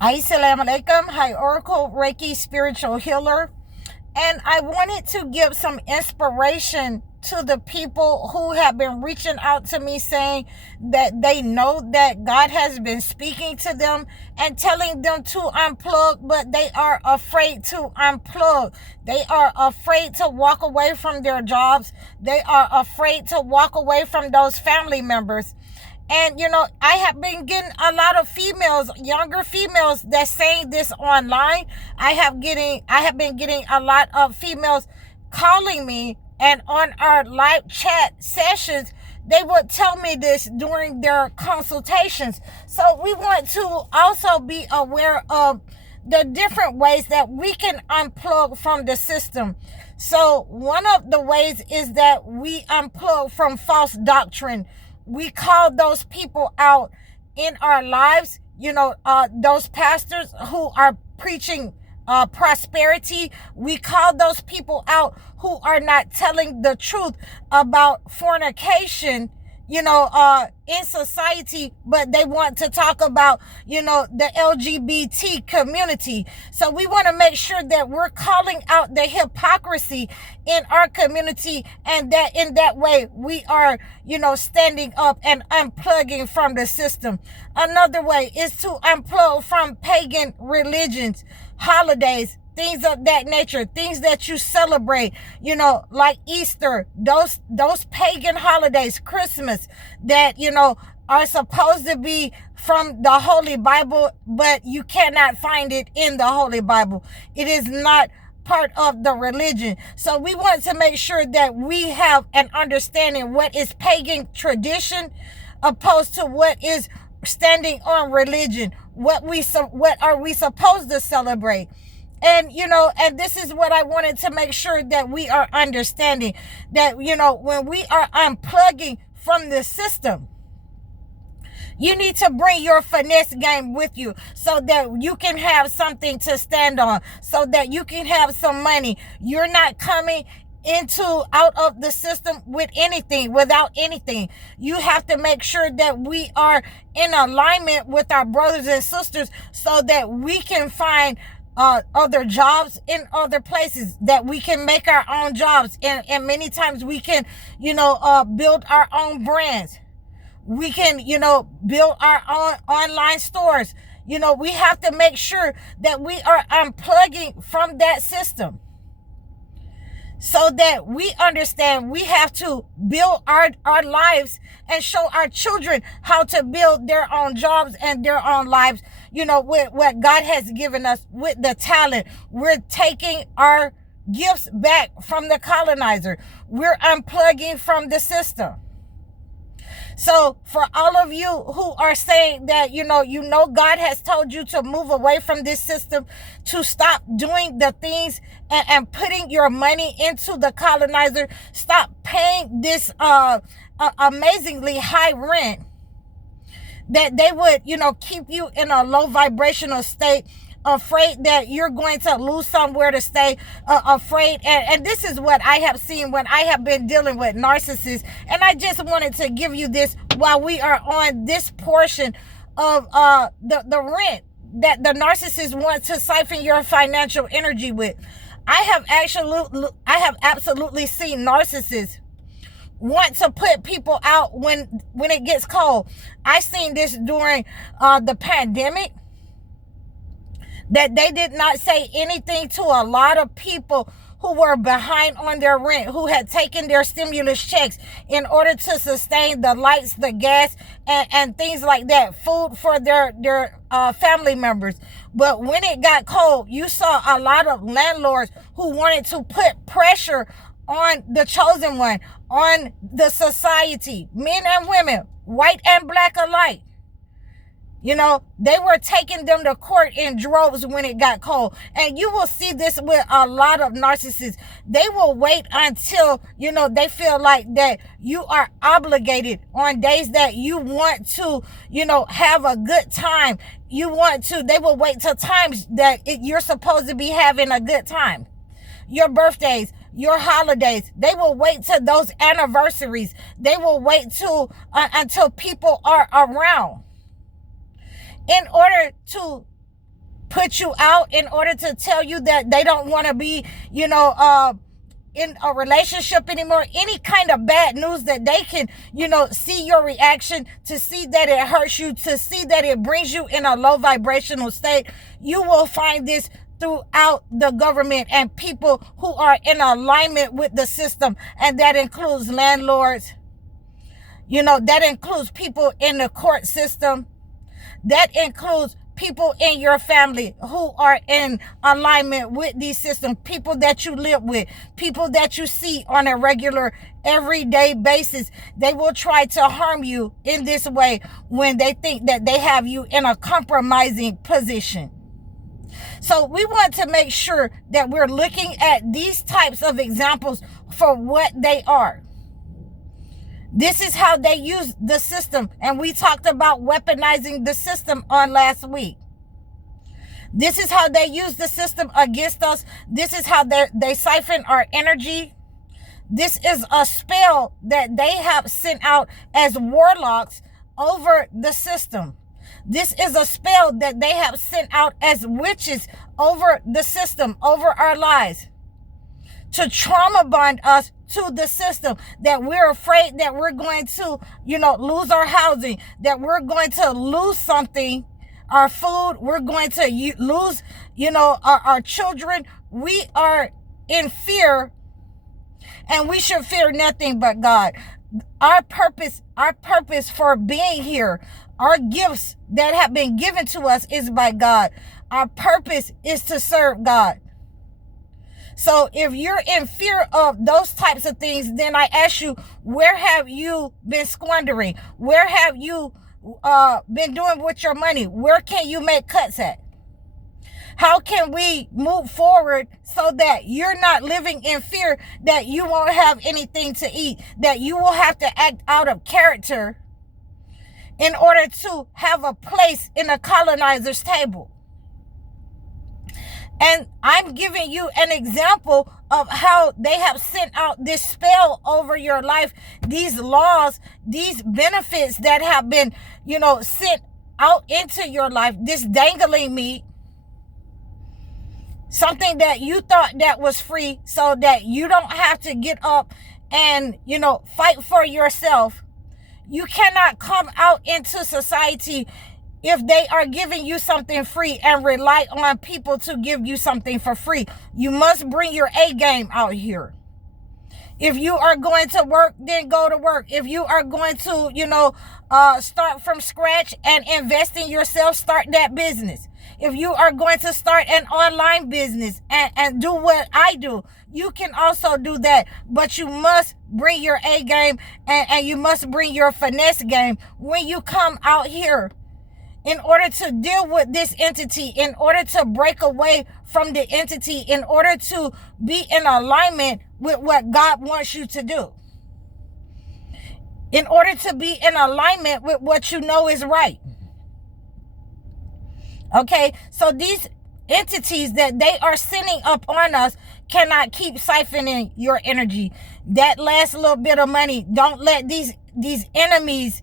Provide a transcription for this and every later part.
Assalamu alaikum. Hi, Oracle Reiki spiritual healer. And I wanted to give some inspiration to the people who have been reaching out to me saying that they know that God has been speaking to them and telling them to unplug, but they are afraid to unplug. They are afraid to walk away from their jobs. They are afraid to walk away from those family members. And I have been getting a lot of females, younger females, that's saying this online. I have been getting a lot of females calling me, and on our live chat sessions, they would tell me this during their consultations. So we want to also be aware of the different ways that we can unplug from the system. So one of the ways is that we unplug from false doctrine. We call those people out in our lives, those pastors who are preaching prosperity. We call those people out who are not telling the truth about fornication, in society, but they want to talk about, the LGBT community. So we want to make sure that we're calling out the hypocrisy in our community, and that in that way we are, standing up and unplugging from the system. Another way is to unplug from pagan religions, holidays, things of that nature, things that you celebrate, like Easter, those pagan holidays, Christmas, that, are supposed to be from the Holy Bible, but you cannot find it in the Holy Bible. It is not part of the religion. So we want to make sure that we have an understanding what is pagan tradition opposed to what is standing on religion. What are we supposed to celebrate? And this is what I wanted to make sure that we are understanding, that when we are unplugging from the system, you need to bring your finesse game with you so that you can have something to stand on, so that you can have some money. You're not coming out of the system without anything. You have to make sure that we are in alignment with our brothers and sisters so that we can find other jobs in other places, that we can make our own jobs, and many times we can build our own brands. We can build our own online stores. We have to make sure that we are unplugging from that system so that we understand we have to build our lives and show our children how to build their own jobs and their own lives, with what God has given us, with the talent. We're taking our gifts back from the colonizer. We're unplugging from the system. So for all of you who are saying that, God has told you to move away from this system, to stop doing the things and putting your money into the colonizer, stop paying this amazingly high rent, that they would, keep you in a low vibrational state, afraid that you're going to lose somewhere to stay, afraid. And this is what I have seen when I have been dealing with narcissists. And I just wanted to give you this while we are on this portion of the rent that the narcissist want to siphon your financial energy with. I have absolutely seen narcissists want to put people out when it gets cold. I seen this during the pandemic, that they did not say anything to a lot of people who were behind on their rent, who had taken their stimulus checks in order to sustain the lights, the gas, and things like that, food for their family members. But when it got cold, you saw a lot of landlords who wanted to put pressure on the chosen one, on the society, men and women, white and black alike. They were taking them to court in droves when it got cold. And you will see this with a lot of narcissists. They will wait until, they feel like that you are obligated on days that you want to, have a good time. They will wait till times that you're supposed to be having a good time. Your birthdays, your holidays, they will wait till those anniversaries. They will wait till until people are around in order to put you out, in order to tell you that they don't want to be, in a relationship anymore. Any kind of bad news that they can, see your reaction, to see that it hurts you, to see that it brings you in a low vibrational state. You will find this throughout the government and people who are in alignment with the system. And that includes landlords. That includes people in the court system. That includes people in your family who are in alignment with these systems, people that you live with, people that you see on a regular, everyday basis. They will try to harm you in this way when they think that they have you in a compromising position. So we want to make sure that we're looking at these types of examples for what they are. This is how they use the system. And we talked about weaponizing the system on last week. This is how they use the system against us. This is how they siphon our energy. This is a spell that they have sent out as warlocks over the system. This is a spell that they have sent out as witches over the system, over our lives, to trauma bond us to the system, that we're afraid that we're going to, lose our housing, that we're going to lose something, our food, we're going to lose, our children. We are in fear, and we should fear nothing but God. Our purpose for being here, our gifts that have been given to us is by God. Our purpose is to serve God. So if you're in fear of those types of things, then I ask you, where have you been squandering? Where have you been doing with your money? Where can you make cuts at? How can we move forward so that you're not living in fear that you won't have anything to eat, that you will have to act out of character in order to have a place in a colonizer's table? And I'm giving you an example of how they have sent out this spell over your life, these laws, these benefits that have been, sent out into your life, this dangling meat, something that you thought that was free so that you don't have to get up and, fight for yourself. You cannot come out into society if they are giving you something free and rely on people to give you something for free. You must bring your A game out here. If you are going to work, then go to work. If you are going to, start from scratch and invest in yourself, start that business. If you are going to start an online business and do what I do, you can also do that. But you must bring your A game and you must bring your finesse game when you come out here, in order to deal with this entity, in order to break away from the entity, in order to be in alignment with what God wants you to do, in order to be in alignment with what you know is right. Okay, so these entities that they are sending up on us cannot keep siphoning your energy. That last little bit of money, don't let these enemies,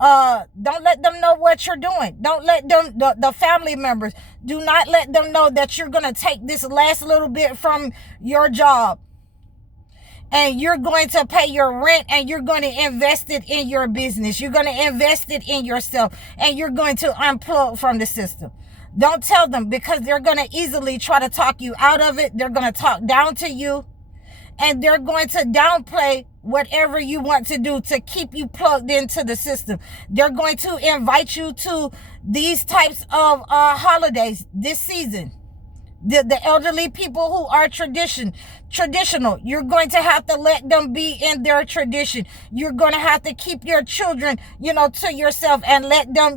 don't let them know what you're doing. Don't let them, the family members, do not let them know that you're going to take this last little bit from your job and you're going to pay your rent and you're going to invest it in your business. You're going to invest it in yourself and you're going to unplug from the system. Don't tell them, because they're going to easily try to talk you out of it. They're going to talk down to you, and they're going to downplay whatever you want to do to keep you plugged into the system. They're going to invite you to these types of holidays this season. The elderly people who are traditional, you're going to have to let them be in their tradition. You're going to have to keep your children, to yourself, and let them,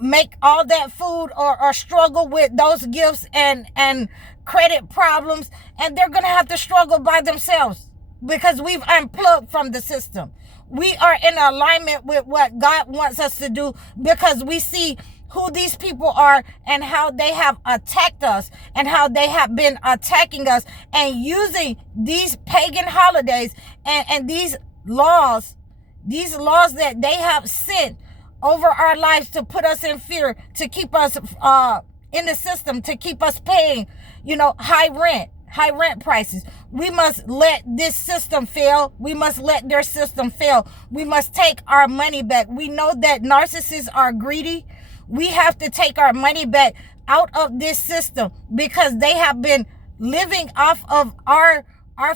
make all that food or struggle with those gifts and credit problems. And they're going to have to struggle by themselves, because we've unplugged from the system. We are in alignment with what God wants us to do, because we see who these people are and how they have attacked us and how they have been attacking us and using these pagan holidays and these laws that they have sent over our lives to put us in fear, to keep us in the system to keep us paying, high rent prices. We must let this system fail. We must let their system fail. We must take our money back. We know that narcissists are greedy. We have to take our money back out of this system because they have been living off of our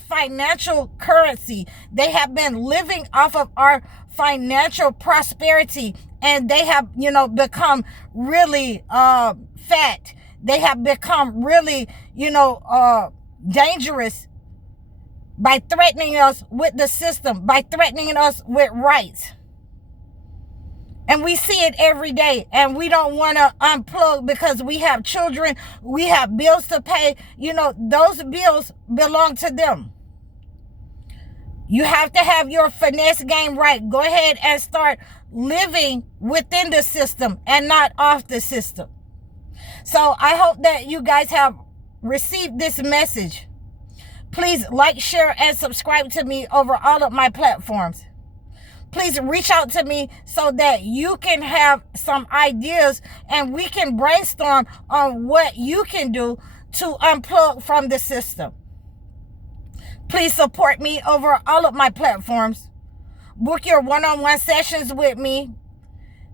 financial currency. They have been living off of our financial prosperity, and they have, become really fat. They have become really, dangerous by threatening us with the system, by threatening us with rights. And we see it every day, and we don't want to unplug because we have children, we have bills to pay. Those bills belong to them. You have to have your finesse game right. Go ahead and start living within the system and not off the system. So I hope that you guys have received this message. Please like, share, and subscribe to me over all of my platforms. Please reach out to me so that you can have some ideas and we can brainstorm on what you can do to unplug from the system. Please support me over all of my platforms. Book your one-on-one sessions with me.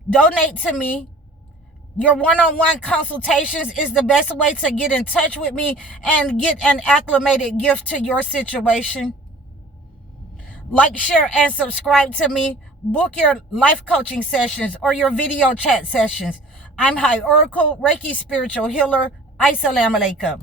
Donate to me. Your one-on-one consultations is the best way to get in touch with me and get an acclimated gift to your situation. Like, share, and subscribe to me. Book your life coaching sessions or your video chat sessions. I'm High Oracle, Reiki Spiritual Healer. Assalamu alaikum.